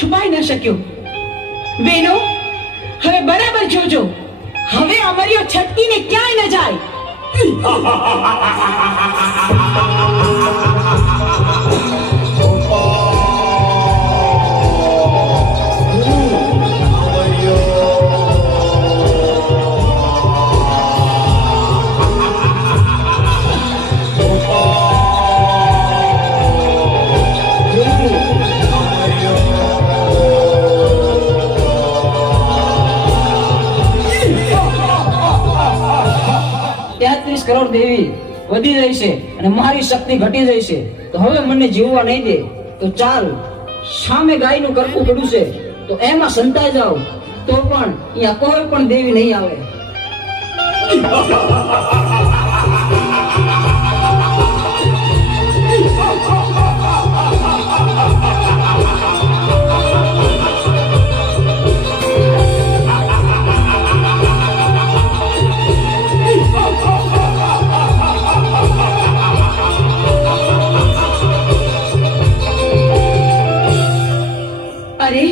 છુપાઈ ન શક્યો. બેનો, હવે બરાબર જોજો, હવે અમરિયો છટકીને ક્યાંય ન જાય. કરોડ દેવી વધી રહી છે અને મારી શક્તિ ઘટી રહી છે, તો હવે મને જીવવા નહીં દે. તો ચાલ, સામે ગાયનું કરવું પડ્યું છે તો એમાં સંતાઈ જાવ, તો પણ અહીંયા કોઈ પણ દેવી નહીં આવે. અરે,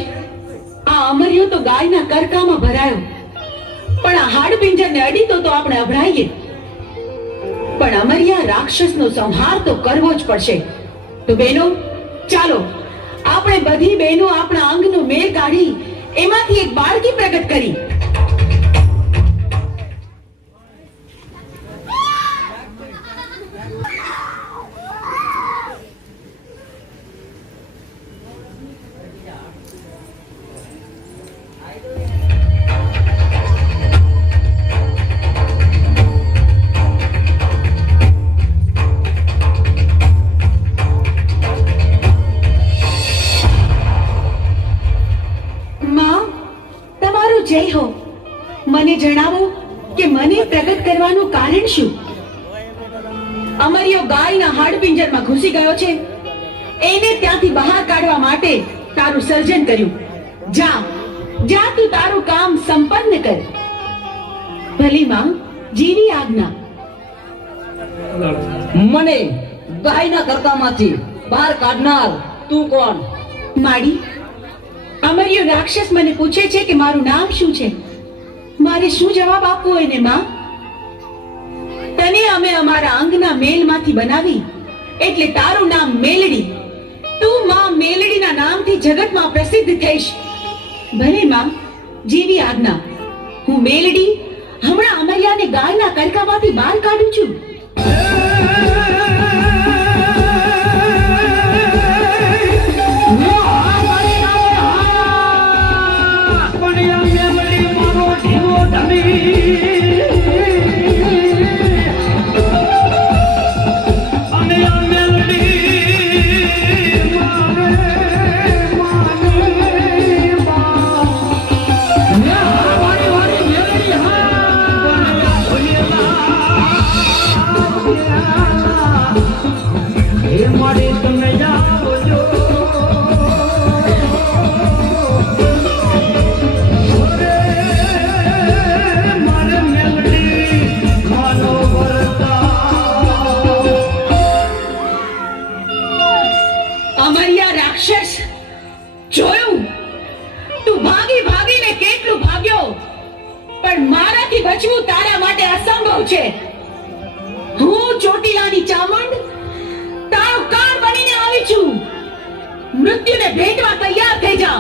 આ અમરિયો તો ગાયના કરકામાં ભરાયો, પણ આ હાડપિંજરને અડીતો તો આપણે અભડાઈએ. પણ અમરિયા રાક્ષસનો સંહાર તો કરવો જ પડશે. તો બહેનો, ચાલો આપણે બધી બહેનો આપણા અંગનો મેળ કાઢી એમાંથી એક બાળકી પ્રગટ કરી. જય હો. મને જણાવો કે મને પ્રગટ કરવાનું કારણ શું? અમરિયો ગાયના હાડપિંજરમાં ઘૂસી ગયો છે, એને ત્યાંથી બહાર કાઢવા માટે તારું સર્જન કર્યું. જા જા, તું તારું કામ સંપન્ન કર. ભલી માં, જીવી આજ્ઞા. મને ગાયના કરકામાંથી બહાર કાઢનાર તું કોણ? માડી, અમરિયો રાક્ષસ મને પૂછે છે કે મારું નામ શું છે. મારે શું જવાબ આપવો એને માં? તને અમે અમારા અંગના મેલમાંથી બનાવી, એટલે તારું નામ મેલડી. તું માં મેલડીના નામથી જગતમાં પ્રસિદ્ધ થઈશ. ભલે માં, જીવી આજ્ઞા. હું મેલડી હમણાં અમરિયાને ગાયના કરકામાંથી બહાર કાઢું છું. અમરિયા રાક્ષસ, જોયું તું ભાગી ભાગીને કેટલું ભાગ્યો, પણ મારાથી બચવું તારા માટે અસંભવ છે. હું ચોટીલાની ચામુંડ તારો કાળ બનીને આવી છું. મૃત્યુને ભેટવા તૈયાર થઈ જા.